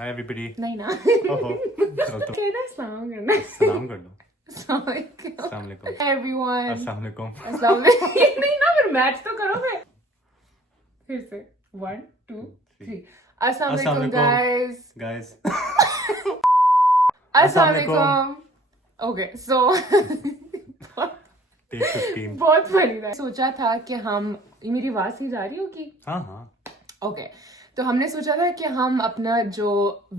Hi everybody. नहीं ना ओहो चलो तो कहना सलाम करना सलाम कर दो। अस्सलाम वालेकुम अस्सलाम वालेकुम। एवरीवन अस्सलाम वालेकुम। अस्सलाम वालेकुम नहीं ना फिर मैच तो करोगे फिर से 1 2 3 अस्सलाम वालेकुम गाइस गाइस अस्सलाम वालेकुम ओके सो टेक 15। बहुत फनी था सोचा था कि हम मेरी आवाज नहीं जा रही होगी हाँ हाँ ओके तो हमने सोचा था कि हम अपना जो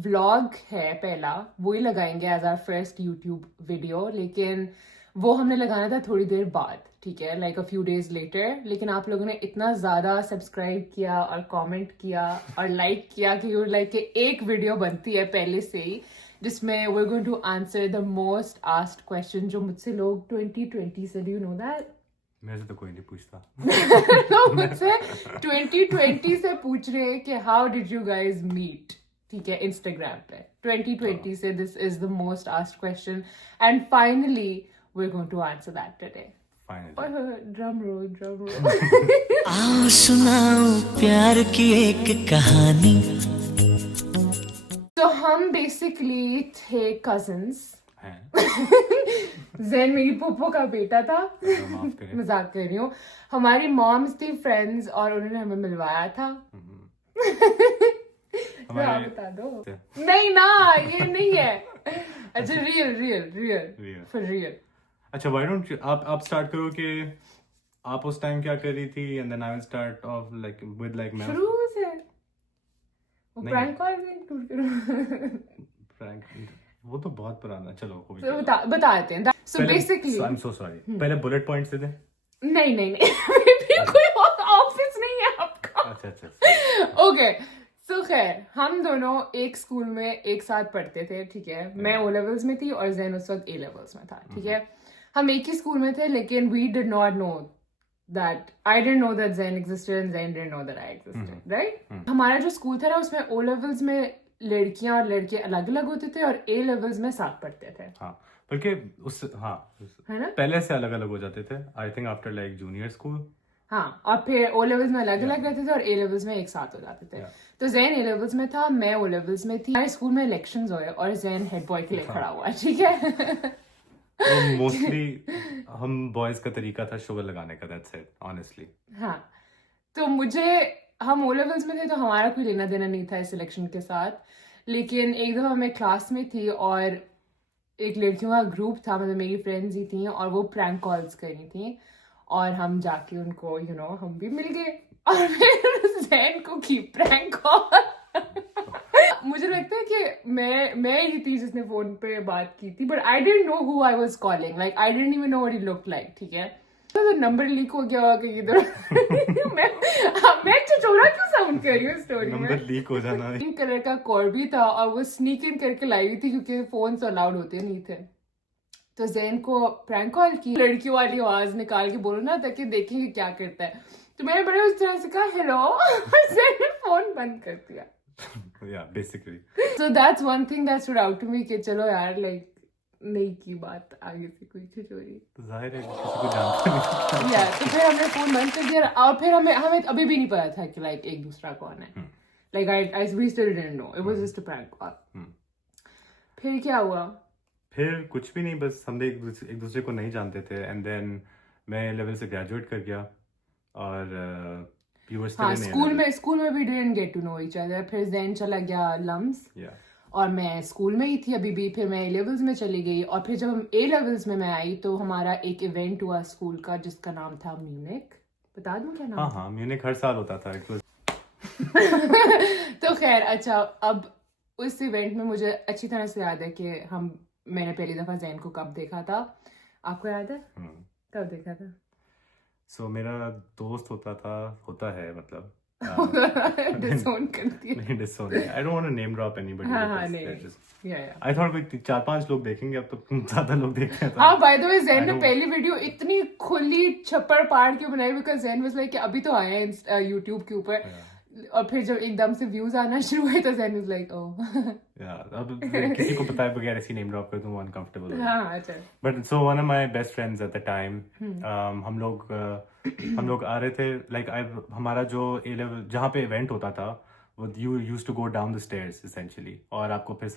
व्लॉग है पहला वो ही लगाएंगे as our first YouTube video लेकिन वो हमने लगाना था थोड़ी देर बाद ठीक है like a few days later लेकिन आप लोगों ने इतना ज़्यादा सब्सक्राइब किया और कमेंट किया और लाइक किया कि यू लाइक कि एक वीडियो बनती है पहले से ही जिसमें we are going to answer the most asked question जो मुझसे लोग 2020 से डू यू नो दैट मेरे से तो कोई नहीं पूछता। तो मुझसे 2020 से पूछ रहे हैं कि how did you guys meet ठीक है इंस्टाग्राम पे 2020 से this is the most asked question and finally we are going to answer that today finally drum roll आओ सुनाओ प्यार की एक कहानी। तो हम बेसिकली थे कजिन्स हैं जैन मेरी पुप्पो का बेटा था तो माफ करें। मजाक कर रही हूँ हमारी मॉम्स थी फ्रेंड्स और उन्होंने हमें मिलवाया था तो आप बता दो नहीं ना ये नहीं है अच्छा real real real Real. For real अच्छा व्हाई डोंट आप स्टार्ट करो कि आप उस टाइम क्या कर रही थी and then I will start off like with like मैं शुरू से वो नहीं। प्रैंक कॉल भी इंक्लूड करो फ्रैंक वो तो बहुत पुराना चलो हो तो गया। बता देते हैं so basically I am so sorry पहले बुलेट पॉइंट्स दे दे। नहीं नहीं नहीं भी कोई ऑफिस नहीं है आपका अच्छा अच्छा ओके सो खैर हम दोनों एक स्कूल में एक साथ पढ़ते थे ठीक है मैं ओ लेवल्स में थी और जैन उस वक्त ए लेवल्स में था ठीक है हम एक ही स्कूल में थे लेकिन we did not know that I didn't know that Zen existed and Zen didn't know that I existed right हमारा जो स्कूल था ना उसमें ओ लेवल्स में लड़कियां और लड़के अलग अलग होते थे और ए लेवल्स में साथ पढ़ते थे हाँ बल्कि उस हाँ है ना पहले से अलग अलग हो जाते थे I think after like junior school. हाँ और फिर ओ लेवल्स में अलग अलग रहते थे और ए लेवल्स में एक साथ हो जाते थे तो जैन ए लेवल्स में था मैं ओ लेवल्स में थी हमारे स्कूल में इलेक्शंस हुए और जैन हेड बॉय के लिए खड़ा हुआ ठीक है तो मोस्टली हम बॉयज का तरीका था शुगर लगाने का दैट्स इट ऑनेस्टली। हाँ तो मुझे हम ओ लेवल्स में थे तो हमारा कोई लेना देना नहीं था इस सिलेक्शन के साथ लेकिन एक दफा मैं क्लास में थी और एक लड़कियों का ग्रुप था मतलब मेरी फ्रेंड्स ही थी और वो प्रैंक कॉल्स कर रही थी और हम जाके उनको यू नो हम भी मिल गए और फिर जैन को की प्रैंक कॉल मुझे लगता है कि मैं ही थी जिसने फोन पे बात की थी but I didn't know who I was calling like I didn't even know what he looked like ठीक है तो नंबर लीक हो गया होगा इधर मैं चिचोरा क्यों साउंड कर रही हूँ स्टोरी में नंबर लीक हो जाना। पिंक कलर का कॉर्ड भी था और वो स्नीक इन करके लाई हुई थी क्योंकि फोन तो अलाउड होते नहीं थे तो जैन को प्रैंक कॉल की लड़कियों वाली आवाज निकाल के बोलो ना ताकि देखेंगे क्या करता है तो मैंने बड़े उस तरह से कहा हेलो और जैन ने फोन बंद कर दिया या basically so that's one thing that stood out to me कि चलो यार लाइक नहीं की बात आगे से कोई छिचोरी तो जाहिर है किसी को जानता नहीं। यार तो फिर हमने फोन बंद कर दिया और फिर हमें अभी भी नहीं पता था कि लाइक एक दूसरा कौन है like I we still didn't know it was just a prank call फिर क्या हुआ फिर कुछ भी नहीं बस हम एक दूसरे को नहीं जानते थे एंड देन मैं लेवल से ग्रेजुएट कर गया और you were still हाँ in A स्कूल में भी didn't get to know each other फिर जैन चला गया लम्स level. Yeah. और मैं स्कूल में ही थी अभी भी फिर मैं ए लेवल्स में चली गई और फिर जब हम ए लेवल्स में मैं आई तो हमारा एक इवेंट हुआ स्कूल का जिसका नाम था म्यूनिक बता दूं क्या नाम हाँ हाँ म्यूनिक हर साल होता था it was तो खैर अच्छा अब उस इवेंट में मुझे अच्छी तरह से याद है कि मैंने पहली दफा जैन को कब देखा था आपको याद है कब देखा था so मेरा दोस्त होता है मतलब डिसोन करती है नहीं disown नहीं I don't want to name drop anybody हाँ because नहीं they're just- या I thought कोई 4-5 लोग देखेंगे अब तो ज्यादा लोग देखते हैं हाँ by the way Jain I ने know. पहली वीडियो इतनी खुली छप्पड़ पाड़ के बनाई बिकॉज जैन वाज लाइक अभी तो आए हैं यूट्यूब के ऊपर और फिर जब एकदम से व्यूज आना शुरू हुए तो जैन वाज लाइक ओह अब किसी को बताए बगैर ऐसी नेम ड्रॉप कर दूं वो अनकंफर्टेबल हो हाँ अच्छा but so one of my best friends at the time हम लोग आ रहे थे लाइक हमारा जो ए लेवल जहाँ पे इवेंट होता था you used to go down the stairs essentially, और आपको फिर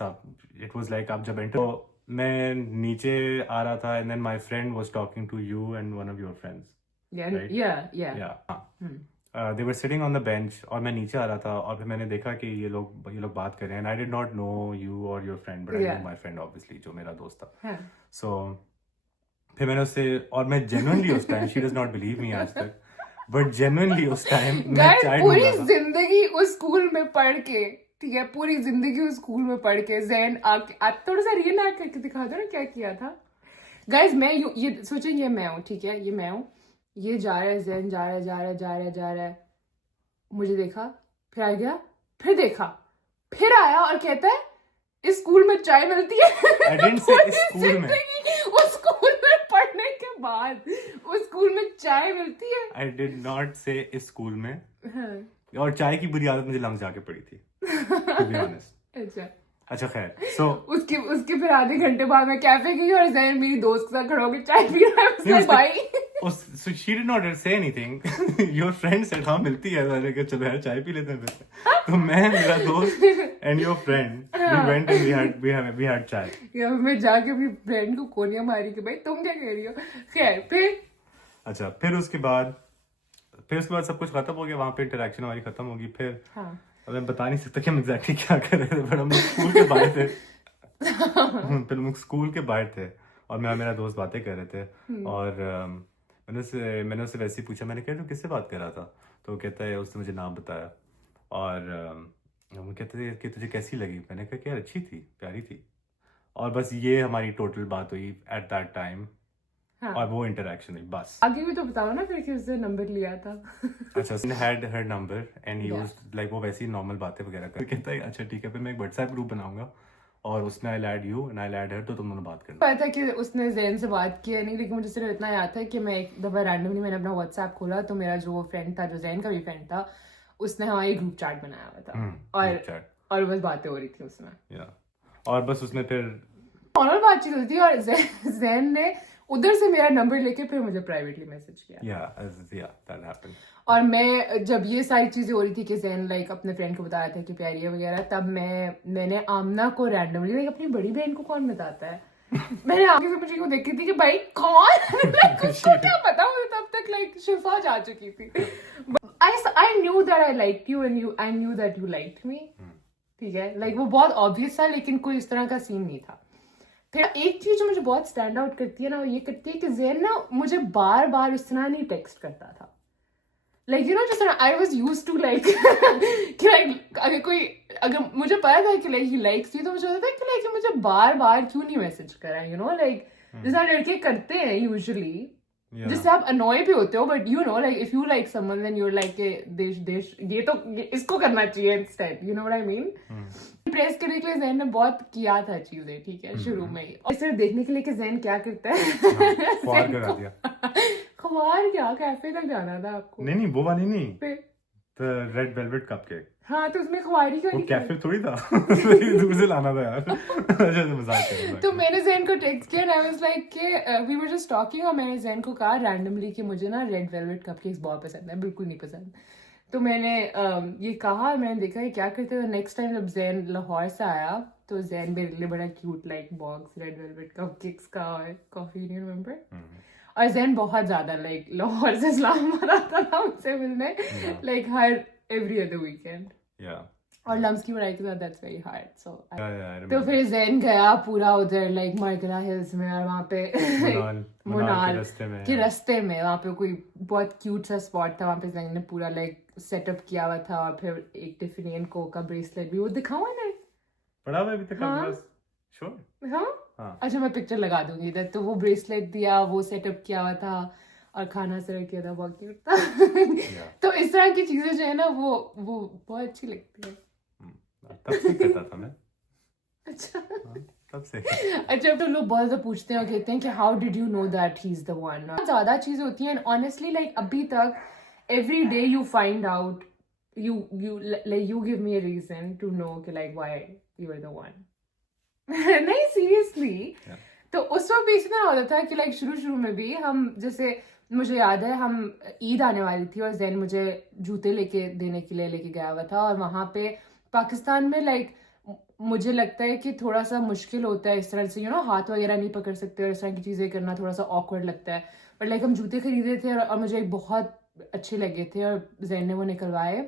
it was like आप जब enter, तो मैं नीचे आ रहा था, and then my friend was talking to you and one of your friends. Yeah, Right? yeah. Yeah. They were sitting on the bench और मैं नीचे आ रहा था और फिर मैंने देखा कि ये लोग बात कर रहे हैं, and I did not know you or your friend, but I Yeah. knew my friend obviously, जो मेरा दोस्त था. हाँ. So फिर मैंने उससे, और मैं genuinely उस time, she does not believe me आज तक, but genuinely उस time मैं Guys, चाय पूरी ढूंढ रहा था. जिंदगी उस स्कूल में पढ़ के, ठीक है, पूरी जिंदगी उस स्कूल में पढ़ के जैन आके, आप थोड़ा सा रियल एक्ट करके दिखा दो ना क्या किया था. गाइज मैं ये सोचें, ये मैं हूँ, ठीक है, ये मैं हूँ, ये जा रहा है, जैन जा रहा है, मुझे देखा, फिर आ गया, फिर देखा, फिर आया और कहता है इस स्कूल में चाय मिलती है. I didn't say इस स्कूल में. उस स्कूल में पढ़ने के बाद उस स्कूल में चाय मिलती है. I did not say इस स्कूल में. हाँ. और चाय की बुरी आदत मुझे लंग जाके पड़ी थी, to be honest. अच्छा खैर, so उसके फिर आधे घंटे बाद मैं कैफे गई और जैन मेरी दोस्त के साथ खड़ा होकर चाय पी रहा है. उसने भाई so she did not say anything. Your friend said हाँ मिलती है, मैंने कहा चलो यार चाय पी लेते हैं फिर. तो मैं, मेरा दोस्त and your friend, we went and we had चाय. यार मैं जाके अपनी फ्रेंड को कोनिया मारी कि भाई तुम क्या कह रही हो. खैर फिर अच्छा, फिर उसके बाद सब कुछ खत्म हो गया, वहाँ पे इंटरेक्शन हमारी खत्म होगी. फिर अब मैं बता नहीं सकता कि हम एग्जैक्टली क्या कर रहे थे, पर हम लोग स्कूल के बाहर थे. फिर हम लोग स्कूल के बाहर थे और मैं और मेरा दोस्त बातें कर रहे थे. और मैंने उससे वैसे ही पूछा, मैंने कहा तू किससे बात कर रहा था? तो वो कहता है, उसने मुझे नाम बताया और वो कहते थे कि तुझे कैसी लगी? मैंने कहा कि यार अच्छी थी, प्यारी थी. और बस ये हमारी टोटल बात हुई एट दैट टाइम. हाँ. और वो इंटरेक्शन हुई बस. आगे भी तो बताओ ना फिर कि उसने नंबर लिया था. अच्छा, उसने had her number and used like वो वैसी नॉर्मल बातें वगैरह कर. कहता है अच्छा ठीक है, फिर मैं एक व्हाट्सएप ग्रुप बनाऊंगा और उसमें I'll add you and I'll add her, तो तुम दोनों बात करना. पता था कि उसने जैन से बात की है नहीं, लेकिन मुझे सिर्फ इतना याद था कि मैं एक दफा रैंडमली मैंने अपना व्हाट्सएप खोला तो मेरा जो फ्रेंड था, जो जैन का भी फ्रेंड था, उसने हमारी ग्रुप चैट बनाया हुआ था. और बस बातें हो रही थी उसमें. और बस उसने फिर नॉर्मल बातचीत होती थी और जैन ने उधर से मेरा नंबर लेके फिर मुझे प्राइवेटली मैसेज किया. that happened. और मैं जब ये सारी चीजें हो रही थी कि जैन लाइक अपने फ्रेंड को बताया था कि प्यारी है वगैरह, तब मैंने आमना को रैंडमली, लाइक अपनी बड़ी बहन को कौन बताता है, मैंने आगे से मुझे को देखी थी कि भाई कौन, लाइक उसको क्या पता. मुझे तब तक लाइक शिफा जा चुकी थी. I knew that I liked you and I knew that you liked me. ठीक है, लाइक वो बहुत ऑब्वियस था, लेकिन कोई इस तरह का सीन नहीं था. फिर एक चीज जो मुझे बहुत स्टैंड आउट करती है ना, वो ये करती है कि जैन ना मुझे बार बार इस तरह नहीं टेक्स्ट करता था. लाइक यू नो जिस तरह I was used to like कि लाइक अगर मुझे पता था कि लाइक ही लाइक्स मी, तो मुझे होता था कि लाइक मुझे बार बार क्यों नहीं मैसेज कर रहा है, यू नो, लाइक जैसा लड़के करते हैं यूजुअली, जिससे आप अनॉय भी होते हो, but you know like if you like someone then you are like देश ये तो इसको करना चाहिए instead, you know what I mean. Press करने के लिए जैन ने बहुत किया था चीजें, ठीक है, शुरू में ही. और सिर्फ देखने के लिए कि जैन क्या करता है. खबर क्या, कैफे तक जाना था आपको? नहीं वो वाली नहीं, रेड वेलवेट कपकेक. हाँ, तो उसमें ख्वारी का वो कैफे थोड़ी था, दूर से लाना था यार. अच्छा मजाक कर रहा. तो मैंने जैन को टेक्स्ट किया, आई वाज लाइक कि वी वर जस्ट टॉकिंग, और मैंने जैन को कहा रैंडमली कि मुझे ना रेड वेलवेट कपकेक्स बहुत पसंद है, बिल्कुल नहीं पसंद. तो मैंने ये कहा, मैंने देखा ये क्या करते थे. नेक्स्ट टाइम जब जैन लाहौर से आया तो जैन मेरे लिए बड़ा cute like box red velvet cupcakes का और कॉफी, यू रिमेंबर. और जैन बहुत ज्यादा लाइक लाहौर से इस्लामाबाद आता था मुझसे मिलने, लाइक हर एवरी अदर वीकेंड. और लम्स की पढ़ाई के साथ दैट्स वेरी हार्ड. सो तो फिर जैन गया पूरा उधर लाइक मरकला हिल्स में, और वहाँ पे मुनाल के रास्ते में वहाँ पे कोई बहुत क्यूट सा स्पॉट था. वहाँ पे जैन ने पूरा लाइक सेटअप किया हुआ था, और फिर एक टिफिनी एंड को का ब्रेसलेट भी, वो दिखाऊं ना, पड़ा हुआ अभी तक आपके पास? श्योर. हाँ, अच्छा मैं पिक्चर लगा दूंगी इधर. तो वो ब्रेसलेट दिया, वो सेटअप किया हुआ था, और खाना सर्व किया था, बहुत क्यूट था. तो इस तरह की चीजें जो है ना वो बहुत अच्छी लगती है. तब से करता था मैं. अच्छा तब से. अच्छा, तो लोग बहुत ज्यादा पूछते हैं और कहते हैं कि how did you know that he is the one. ज्यादा चीजें होती हैं, ऑनेस्टली लाइक अभी तक every day you find out, you give me a reason to know कि like why you are the one. नहीं सीरियसली. तो उस वक्त भी इतना होता था कि लाइक शुरू में भी हम जैसे मुझे याद है हम ईद आने वाली थी और जैन मुझे जूते देने के लिए लेके गया हुआ था, और वहाँ पे पाकिस्तान में लाइक मुझे लगता है कि थोड़ा सा मुश्किल होता है इस तरह से, हाथ वगैरह नहीं पकड़ सकते और इस तरह की चीज़ें करना थोड़ा सा ऑकवर्ड लगता है। बट लाइक हम जूते खरीदे थे और मुझे बहुत अच्छे लगे थे और जैन ने वो निकलवाए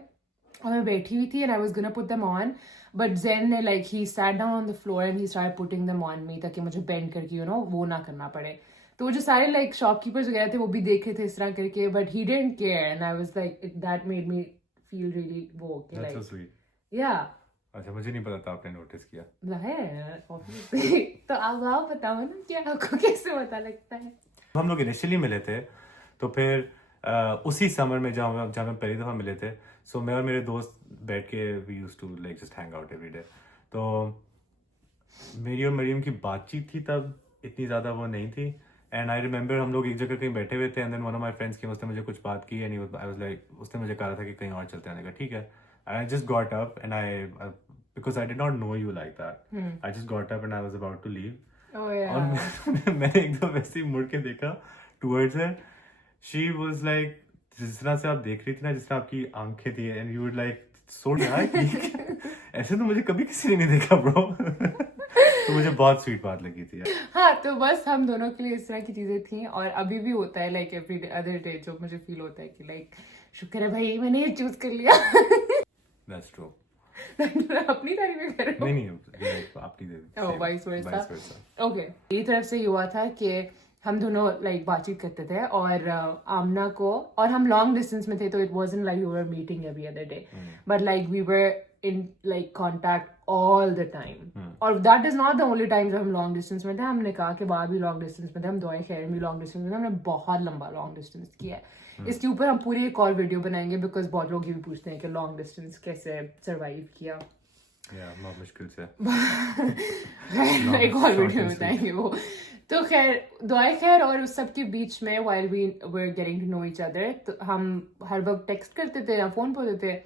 और मैं बैठी हुई थी and I was gonna put them on, but Zain ने like he sat down on the floor and he started putting them on me, ताकि मुझे बेंड करके वो ना करना पड़े। तो जो सारे लाइक शॉपकीपर्स वगैरह थे वो भी देख रहे थे इस तरह करके, but he didn't care and I was like that made me feel really वो लाइक या। अच्छा, मुझे नहीं पता था आपने नोटिस किया है ऑब्वियसली। तो आप बताओ ना क्या आपको कैसे पता लगता है? हम लोग इनिशियली मिले थे तो फिर उसी समर में जहाँ मैं पहली दफ़ा मिले थे, सो मैं और मेरे दोस्त बैठ के we used to like just hang out every day. तो मेरी और मरियम की बातचीत थी तब, इतनी ज़्यादा वो नहीं थी। एंड आई रिमेंबर हम लोग एक जगह कहीं बैठे हुए थे and then one of my friends की, उसने मुझे कुछ बात की एंड आई वाज लाइक, उसने मुझे कहा था कि कहीं और चलते हैं, मैंने कहा ठीक है। I just got up and I because I did not know you like that, I just got up and I was about to leave. और मैंने एकदम वैसे ही मुड़ के देखा towards her, she was like, जिस तरह से आप देख रही थी ना, जिस तरह आपकी आंखें थी and you would like so dark, ऐसे तो मुझे कभी किसी ने नहीं देखा ब्रो। तो मुझे बहुत स्वीट बात लगी थी। हाँ, तो बस हम दोनों के लिए इस तरह की चीजें थी और अभी भी होता है लाइक एवरी अदर डे, जो मुझे फील होता है कि लाइक शुक्र है भाई मैंने ये चूज कर लिया। That's true. अपनी तारीफ कर रहे हो? नहीं आपकी दे दो। ओह वाइस वर्सा। ओके, मेरी तरफ से ये हुआ था कि हम दोनों लाइक बातचीत करते थे और आमना को, और हम लॉन्ग डिस्टेंस में थे तो it wasn't like we were meeting every other day, but like we were in like contact all the time. और that is not the only time जब हम long distance में थे, हमने कहा कि बाद भी long distance में थे, हम दुआए खैर भी long distance में थे, हमने बहुत लंबा long distance किया है। इसके ऊपर हम पूरी एक और वीडियो बनाएंगे बिकॉज बहुत लोग ये भी पूछते हैं कि long distance कैसे survive किया। बहुत मुश्किल से। एक और वीडियो बताएंगे वो। तो खैर दुआए खैर, और उस सब के बीच में while we were getting to know each other, तो हम हर वक्त टेक्स्ट करते थे या फोन पर होते थे।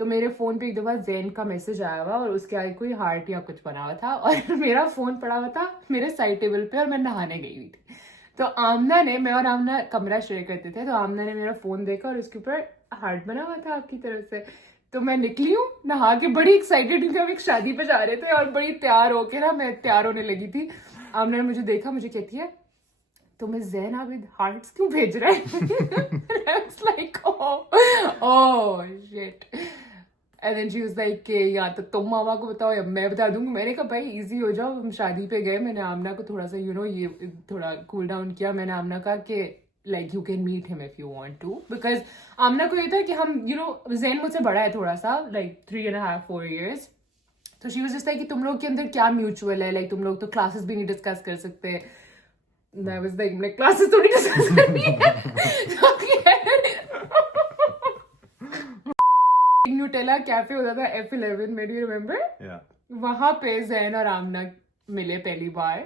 तो मेरे फोन पे एक दफा जैन का मैसेज आया हुआ और उसके आगे कोई हार्ट या कुछ बना हुआ था और मेरा फोन पड़ा हुआ था मेरे साइड टेबल पे और मैं नहाने गई हुई थी। तो आमना ने, मैं और आमना कमरा शेयर करते थे, तो आमना ने मेरा फोन देखा और उसके ऊपर हार्ट बना हुआ था आपकी तरफ से। तो मैं निकली हूँ नहा के बड़ी एक्साइटेड, क्योंकि हम एक शादी पे जा रहे थे और बड़ी तैयार होके ना मैं तैयार होने लगी थी। आमना ने मुझे देखा, मुझे कहती है तुम्हें जैन आबिद हार्ट्स क्यों भेज रहा है? Like oh shit. And then she was like कि या तो तुम मामा को बताओ या मैं बता दूंगी। मैंने कहा भाई इजी हो जाओ, हम शादी पे गए, मैंने आमना को थोड़ा सा ये थोड़ा कूल डाउन किया। मैंने आमना कहा कि like you can meet him if you want to, because Amna को ये था कि हम जैन मुझसे बड़ा है थोड़ा सा, लाइक 3.5-4 years। तो शी वाज जस्ट लाइक कि तुम लोग के अंदर क्या म्यूचुअल है, लाइक तुम लोग तो क्लासेस भी नहीं डिस्कस कर सकते। I was like क्लासेस थोड़ी डिस्कस करनी है। न्यूटेला कैफे होता था F11 में, डू यू रिमेम्बर? वहां पे जैन और आमना मिले पहली बार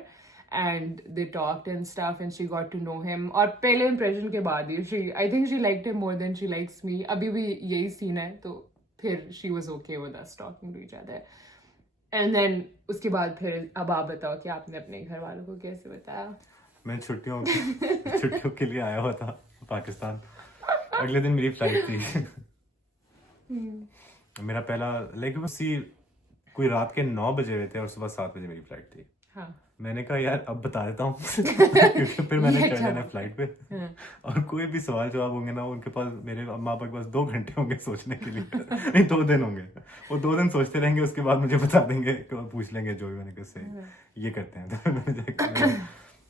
and they talked and stuff and she got to know him. और पहले इंप्रेशन के बाद ही I think she liked him more than she likes me. अभी भी यही सीन है। तो फिर she was okay with us talking to each other. And then उसके बाद फिर अब आप बताओ कि आपने अपने घर वालों को कैसे बताया? मैं छुट्टियों के लिए आया हुआ था पाकिस्तान। अगले दिन मेरी फ्लाइट थी। मेरा पहला लाइक कोई रात के 9 बजे हुए थे और सुबह 7 बजे मेरी फ्लाइट थी। हाँ। मैंने कहा यार अब बता देता हूँ क्योंकि फिर मैंने चढ़ जाना फ्लाइट पे और कोई भी सवाल जवाब होंगे ना, उनके पास, मेरे अम्मा पापा के पास 2 घंटे होंगे सोचने के लिए। नहीं 2 दिन होंगे, वो 2 दिन सोचते रहेंगे, उसके बाद मुझे बता देंगे, पूछ लेंगे जो भी मैंने कैसे ये करते हैं।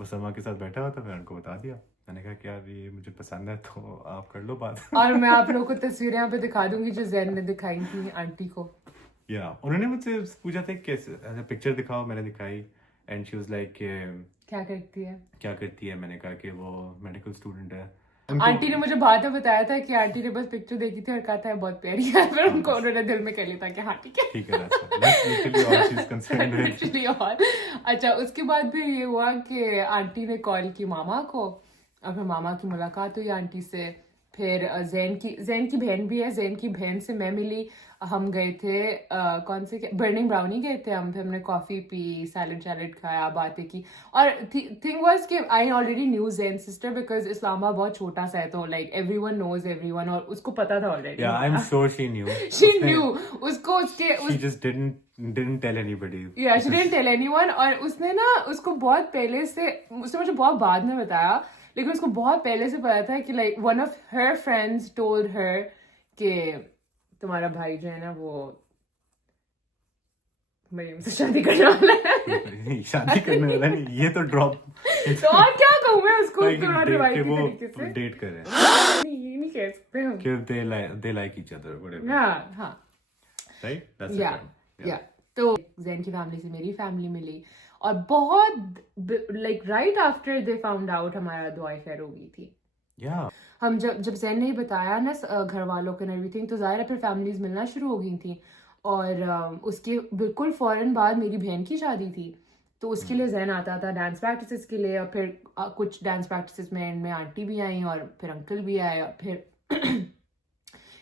बस अम्मा के साथ बैठा हुआ था, मैंने उनको बता दिया। मैंने कहा कि यार ये मुझे पसंद है तो आप कर लो बात। और मैं आप लोगों को तस्वीरें यहाँ पे दिखा दूंगी जो जैन ने दिखाई थी आंटी को। या उन्होंने मुझसे पूछा था कैसे पिक्चर दिखाओ, मैंने दिखाई एंड शी वाज लाइक क्या करती है? मैंने कहा कि वो मेडिकल स्टूडेंट है। आंटी ने मुझे बाद में बताया था कि आंटी ने बस पिक्चर देखी थी और कहा था बहुत प्यारी है, फिर उनको उन्होंने दिल में कह लिया था कि हाँ ठीक है, ठीक है। लिटरली और अच्छा उसके बाद फिर ये हुआ कि आंटी ने कॉल की मामा को और फिर मामा की मुलाकात हुई आंटी से। फिर जैन की बहन भी है, जैन की बहन से मैं मिली, हम गए थे कौन से बर्निंग ब्राउनी गए थे हम, फिर हमने कॉफ़ी पी, सैलड खाया, बातें की। और थिंग वाज कि I already knew Jain sister because Islamabad बहुत छोटा सा है, तो लाइक एवरीवन नोज एवरीवन, और उसको पता था already. Yeah, I'm sure she knew. She knew उसको उसके She just didn't tell anybody. Yeah, she didn't tell anyone। और उसने ना उसको बहुत पहले से, उसने मुझे बहुत बाद में बताया, लेकिन उसको बहुत पहले से पता था कि like one of her friends told her कि तुम्हारा भाई जो है ना वो मरियम से शादी करने वाला है। शादी करने वाला नहीं, ये तो ड्रॉप। तो और क्या कहूँ मैं उसको थोड़ा रिवाइज वो तरीके से। डेट कर रहे हैं ये नहीं कह सकते हम। कि they like each other whatever, हाँ right? That's या it. या तो जैन की फैमिली से मेरी फैमिली मिली, और बहुत like right after they found out हमारा दुआ खैर हो गई थी। Yeah. हम जब जैन ने बताया ना घर वालों को एवरीथिंग, तो ज़ाहिर है फिर फैमिलीज मिलना शुरू हो गई थी। और उसके बिल्कुल फ़ौरन बाद मेरी बहन की शादी थी, तो उसके लिए जैन आता था डांस प्रैक्टिसेस के लिए, और फिर कुछ डांस प्रैक्टिसेस में एंड में आंटी भी आई और फिर अंकल भी आए। और फिर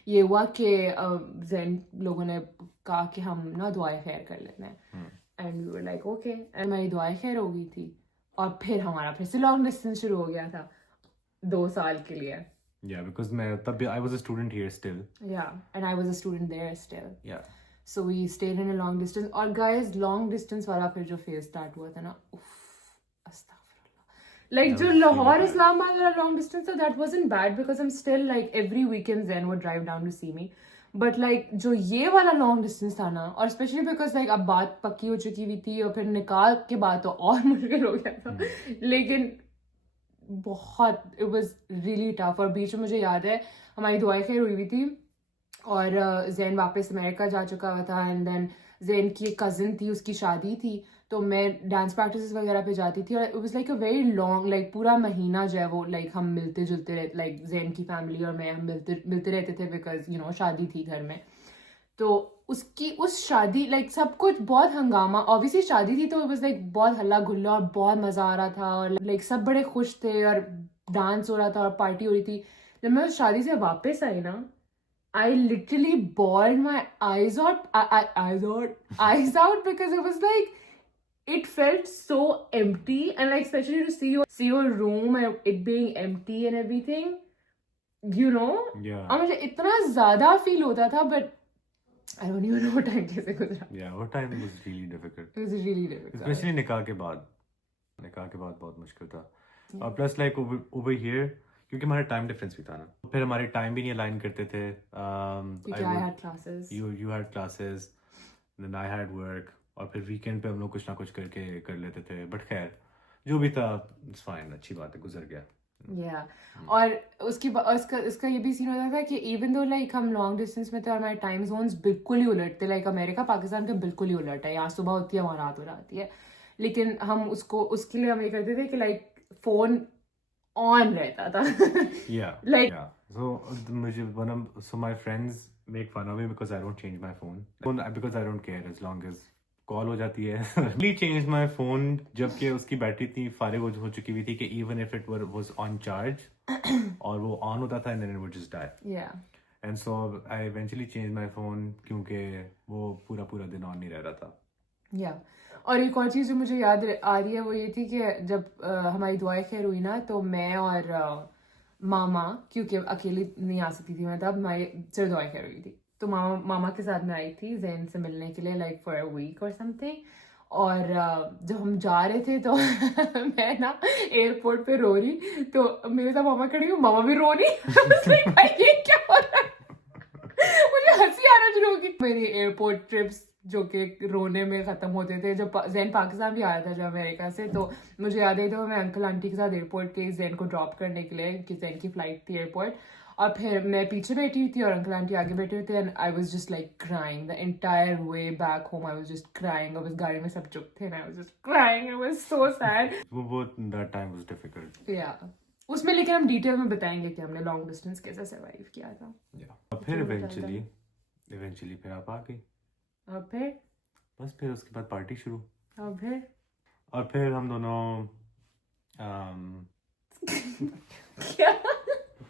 ये हुआ कि जैन लोगों ने कहा कि हम ना दुआएं खैर कर लेते हैं, and we were like okay, and हमारी दुआएं खैर हो गई थी। और फिर हमारा फिर से लॉन्ग डिस्टेंस शुरू हो गया था 2 साल के लिए। Yeah, because I was a student here still. Yeah, and I was a student there still. Yeah. So we stayed in a long distance. और guys, long distance वाला फिर जो phase start हुआ था ना, अस्तगफुरुल्लाह। Like जो लाहौर इस्लामाबाद वाला long distance था, that wasn't bad because I'm still like every weekend Zen would drive down to see me. But like जो ये वाला long distance था ना, और especially because like अब बात पक्की हो चुकी हुई थी, और फिर निकाह के बाद तो और मुश्किल हो गया था। लेकिन बहुत it was really tough। और बीच में मुझे याद है हमारी दुआएं खैर हुई हुई थी, और जैन वापस अमेरिका जा चुका हुआ था, एंड देन जैन की एक कज़न थी, उसकी शादी थी, तो मैं डांस प्रैक्टिसेस वगैरह पे जाती थी। और it was like a very long, like पूरा महीना जो है वो लाइक हम मिलते जुलते रहते, लाइक जैन की फैमिली और मैं हम मिलते रहते थे, बिकॉज यू नो शादी थी घर में। तो उसकी उस शादी लाइक सब कुछ बहुत हंगामा, ऑब्वियसली शादी थी तो इट वाज लाइक बहुत हल्ला गुल्ला और बहुत मज़ा आ रहा था, और लाइक सब बड़े खुश थे और डांस हो रहा था और पार्टी हो रही थी। जब मैं उस शादी से वापस आई ना, I literally bawled my eyes out because it was like it felt so empty, and like especially to see your room and it being empty and everything, you know. Yeah. और मुझे इतना ज़्यादा फील होता था, but I don't even know time कैसे गुजरा। Yeah, वो time was really difficult. It was really difficult. Especially निकाह के बाद बहुत मुश्किल था। और plus like over here, क्योंकि हमारा टाइम डिफरेंस भी था ना, फिर हमारे टाइम भी नहीं अलाइन करते थे। I had classes. You had classes, then I had work, और फिर वीकेंड पे हम लोग कुछ ना कुछ करके कर लेते थे। बट खैर जो भी था इट्स फाइन, अच्छी बात है, गुजर गया। और उसका ये भी सीन होता था कि इवन दो लाइक हम लॉन्ग डिस्टेंस में थे और हमारे टाइम जोन्स बिल्कुल ही उलट थे, लाइक अमेरिका पाकिस्तान के बिल्कुल ही उलट है, यहाँ सुबह होती है वहाँ रात हो जाती है। लेकिन हम उसके लिए हम ये करते थे कि लाइक फोन ऑन रहता था। So my friends make fun of me because I don't change my phone, because I don't care as long as call हो जाती है। Really changed my phone जबकि उसकी बैटरी इतनी फारिग हो चुकी हुई थी कि even if it was on charge और वो ऑन होता था and then it would just die. Yeah. And so I eventually changed my phone क्योंकि वो पूरा दिन ऑन नहीं रह रहा था। Yeah. और एक और चीज़ जो मुझे याद आ रही है वो ये थी कि जब हमारी दुआएं खैर हुई ना, तो मैं और मामा, क्योंकि अकेली नहीं आ सकती थी मैं तब, हमारी सिर्फ दुआएं खैर हुई थी, तो मामा के साथ मैं आई थी जैन से मिलने के लिए लाइक फॉर अ वीक और समथिंग। और जब हम जा रहे थे तो मैं ना एयरपोर्ट पे रो रही, तो मेरे साथ मामा खड़ी हुई, मामा भी रो रही। भाई ये क्या हो रहा है? मुझे हंसी आना शुरू हो गई। मेरी एयरपोर्ट ट्रिप्स जो कि रोने में ख़त्म होते थे, जब जैन पाकिस्तान भी आया था जब अमेरिका से, तो मुझे याद है तो मैं अंकल आंटी के साथ एयरपोर्ट के जैन को ड्रॉप करने के लिए, कि जैन की फ़्लाइट थी एयरपोर्ट, और फिर मैं पीछे बैठी हुई थी और अंकल आंटी आगे बैठे हुए थे, and I was just like crying the entire way back home. I was just crying, और उस गाड़ी में सब चुप थे, I was just crying, I was so sad. वो that time was difficult. या उसमें लेकिन हम डिटेल में बताएंगे कि हमने लॉन्ग डिस्टेंस कैसे सर्वाइव किया था। और फिर eventually फिर आप आ गई, और फिर बस फिर उसके बाद पार्टी शुरू, और फिर हम दोनों क्या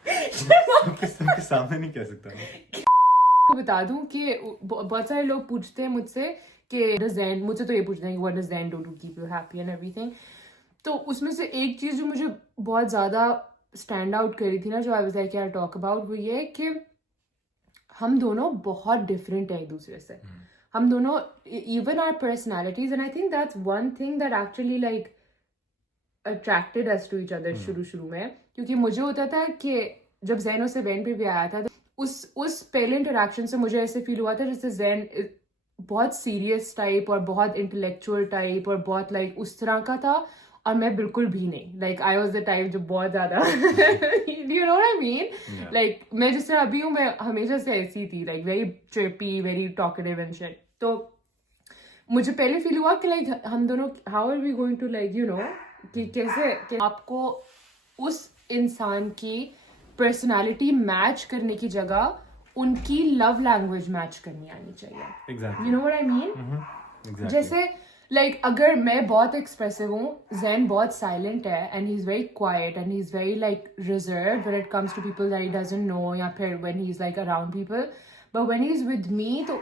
सबके सामने नहीं कह सकता मैं। बता दूं कि बहुत सारे लोग पूछते हैं मुझसे कि ज़ेन, मुझसे तो ये पूछते हैं कि what does Zen do to keep you happy and everything. तो उसमें से एक चीज़ जो मुझे बहुत ज़्यादा स्टैंड आउट करी थी ना, जो I was like I talk about, वो ये कि हम दोनों बहुत डिफरेंट हैं एक दूसरे से। हम दोनों, even our personalities, and I think that's one thing that actually like attracted us to each other शुरू में। क्योंकि मुझे होता था कि जब ज़ेन उस इवेंट पे भी आया था, तो उस पहले इंटरेक्शन से मुझे ऐसे फील हुआ था जैसे ज़ेन बहुत सीरियस टाइप और बहुत इंटेलेक्चुअल टाइप और बहुत लाइक उस तरह का था, और मैं बिल्कुल भी नहीं। Like I was the type जो बहुत ज्यादा you know what I mean, like मैं जिस तरह अभी हूँ, मैं हमेशा से ऐसी थी, like very trippy, very talkative and shit. तो मुझे पहले फील हुआ कि लाइक हम दोनों how are we going to like you know कि कैसे कि आपको उस इंसान की पर्सनालिटी मैच करने की जगह उनकी लव लैंग्वेज मैच करनी आनी चाहिए। Exactly. You know what I mean? Exactly. जैसे लाइक अगर मैं बहुत एक्सप्रेसिव हूँ, ज़ेन बहुत साइलेंट है, and he is very quiet and he is very like reserved when it comes to people that he doesn't know, या फिर when he is like around people, but when he is with me तो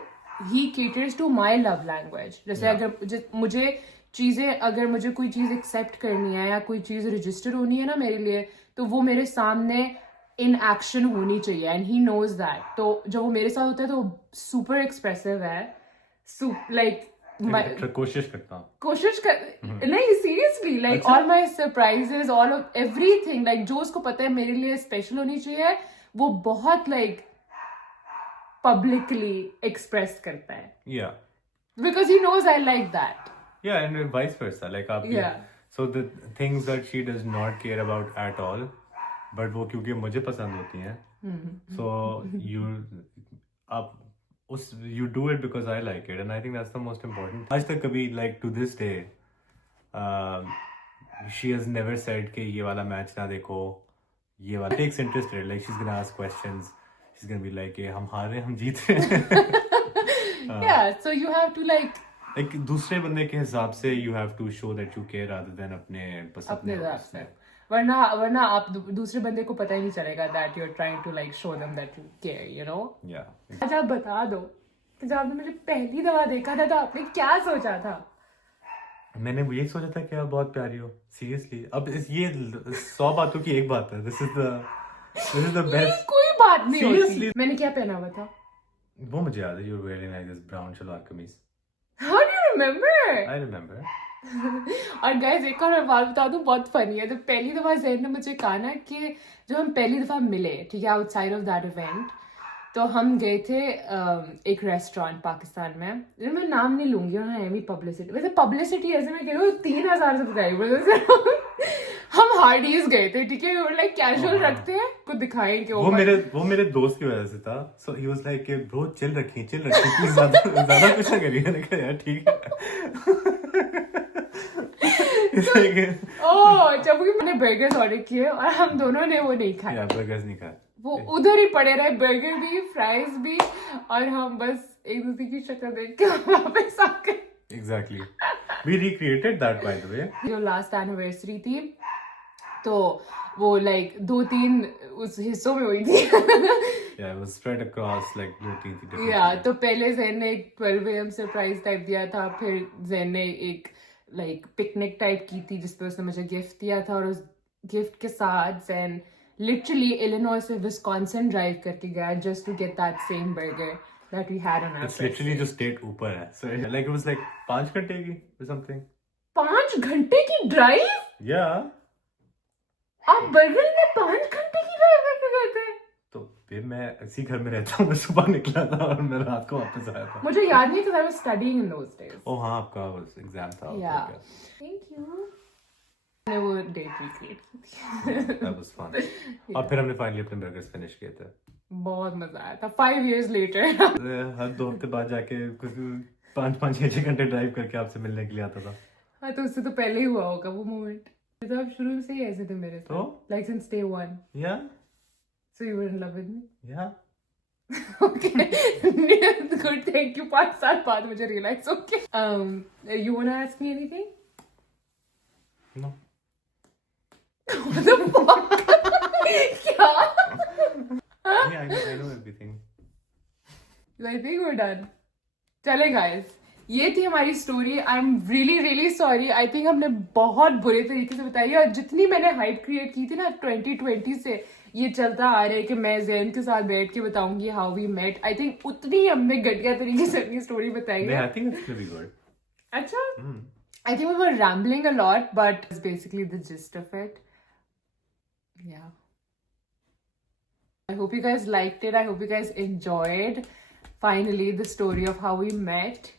he caters to my love language. जैसे अगर मुझे चीज़ें, अगर मुझे कोई चीज़ एक्सेप्ट करनी है या कोई चीज़ रजिस्टर होनी है ना मेरे लिए, तो वो मेरे सामने इन एक्शन होनी चाहिए, एंड ही नोज दैट। तो जब वो मेरे साथ होता है तो सुपर एक्सप्रेसिव है, लाइक कोशिश करता हूँ, कोशिश कर नहीं, seriously, like all my surprises, all of everything, like जो उसको पता है मेरे लिए स्पेशल होनी चाहिए, वो बहुत लाइक पब्लिकली एक्सप्रेस करता है, yeah, because he knows I like that. yeah, and vice versa, like आप Yeah. so the things that she does not care about at all, but वो क्योंकि मुझे पसंद होती हैं, so आप you do it because I like it, and I think that's the most important. आज तक कभी like to this day she has never said कि ये वाला मैच ना देखो, ये वाला takes interest in it, like she's gonna ask questions, she's gonna be like हम हार रहे हैं, हम जीत रहे हैं। Yeah, so you have to like दूसरे बंदे के हिसाब से you have to show that you care rather than अपने हिसाब से, वरना आप दूसरे बंदे को पता ही नहीं चलेगा that you're trying to like show them that you care, you know? Yeah. आज आप बता दो कि जब आपने मुझे पहली दफा देखा था तो आपने क्या सोचा था? मैंने यही सोचा था कि आप बहुत प्यारी हो, सीरियसली। अब ये 100 बातों की एक बात है, दिस इज द बेस्ट। कोई बात नहीं Seriously? होती। मैंने क्या पहना हुआ था? वो मुझे याद है, you wearing like this brown salwar kameez. How do you remember? I remember. और गाइस एक और बात बता दूं, बहुत फनी है। तो पहली दफा ज़ेन ने मुझे कहा ना कि जब हम पहली दफा मिले, ठीक है, आउटसाइड ऑफ दैट इवेंट, तो हम गए थे एक रेस्टोरेंट पाकिस्तान में, मैं नाम नहीं लूंगी, उन्होंने एमी पब्लिसिटी, वैसे पब्लिसिटी ऐसे मैं कह रही हूँ 3000 सब्सक्राइबर। हम हार्डीज गए थे, ठीक है, लाइक कैजुअल रखते हैं, कुछ दिखाएं कि वो मेरे दोस्त की वजह से था, so he was like bro chill रखिए प्लीज, ज्यादा कुछ ना करिए। मैंने कहा यार ठीक है। ओह, जब मैंने बर्गर्स ऑर्डर किए और हम दोनों ने वो नहीं खाए, बर्गर्स नहीं खाए, वो उधर ही पड़े रहे, बर्गर भी, फ्राइज भी, और हम बस एक दूसरे की शक्ल देख के वापस आ गए। Exactly. We recreated that, by the way. जो लास्ट एनिवर्सरी थी, तो वो लाइक 2-3 उस हिस्सों में हुई थी। Yeah, it was spread across like 2-3 different. या तो पहले ज़ेन ने एक 12 AM सरप्राइज टाइप दिया था, फिर ज़ेन ने एक लाइक पिकनिक टाइप की थी जिसपे उसने मुझे गिफ्ट दिया था, और उस गिफ्ट के साथ ज़ेन लिटरली इलिनॉय से विस्कॉन्सिन ड्राइव करके गया just to get that same burger that we had on our It's literally जो स्टेट ऊपर है, so like it was like 5 घंटे की or something. 5 घंटे की ड्राइव? Yeah. आप बर्गर में 5 घंटे की ड्राइव करके गए थे? तो फिर मैं इसी घर में रहता हूँ, मैं सुबह निकला था और मैं रात को वापस आया था। मुझे याद नहीं because I was studying in those days. ओह हाँ, आपका एग्जाम था। Yeah. Thank you. मैंने वो डेट रिक्रिएट की थी। That was fun. और फिर हमने फाइनली अपने बर्गर्स फिनिश किए थे। बहुत मजा आया था 5 years later. हर 2 हफ्ते बाद जाके 5-6 घंटे ड्राइव करके आपसे मिलने के लिए आता था। हाँ, तो उससे तो पहले ही हुआ होगा वो मोमेंट। तो आप शुरू से ही ऐसे थे मेरे साथ, तो? like since day one. Yeah. So you were in love with me? Yeah. Okay. Good, thank you. 5 साल बाद मुझे realize, okay. You wanna ask me anything? No. What the fuck? क्या? Yeah, I know everything. I think we're done. चले guys, ये थी हमारी story. I am really really sorry. I think हमने बहुत बुरे तरीके से बताई है, और जितनी मैंने हाइप क्रिएट की थी ना 2020 से ये चलता आ रहा है कि मैं जैन के साथ बैठ के बताऊंगी how we met, I think उतनी हमने घटिया तरीके से अपनी स्टोरी बताई है. I think it's gonna be good. अच्छा, I think we were rambling a lot, but it's basically the gist of it. Yeah. I hope you guys liked it. I hope you guys enjoyed finally the story of how we met.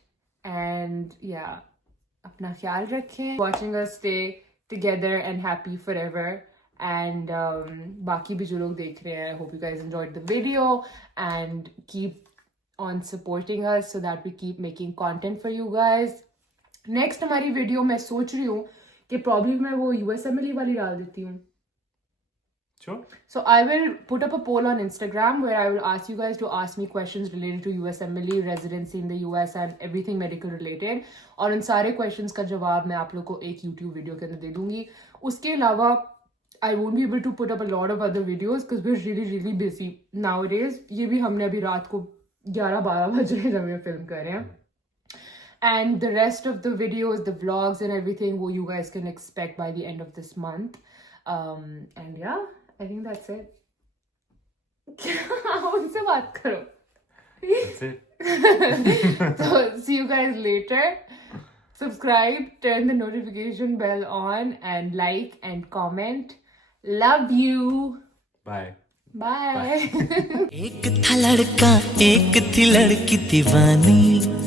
And yeah, apna khayal rakhein. Watching us stay together and happy forever. And baki bhi jo log dekh rahe hain, I hope you guys enjoyed the video and keep on supporting us so that we keep making content for you guys. Next हमारी video मैं सोच रही हूँ कि problem मैं वो USMLE वाली डाल देती हूँ. Sure. So I will put up a poll on Instagram where I will ask you guys to ask me questions related to USMLE, residency in the US and everything medical related. और उन सारे questions का जवाब मैं आप लोग को एक YouTube वीडियो के अंदर दे दूंगी. उसके अलावा I won't be able to put up a lot of other videos because we're really really busy nowadays. ये भी हमने अभी रात को 11-12 बज रहे जब ये फिल्म कर रहे हैं. And the rest of the videos, the vlogs and everything, what you guys can expect by the end of this month. And yeah, I think that's it. उनसे बात करो. That's it. So see you guys later. Subscribe, turn the notification bell on, and like and comment. Love you. Bye. Bye. एक था लड़का एक थी लड़की दीवानी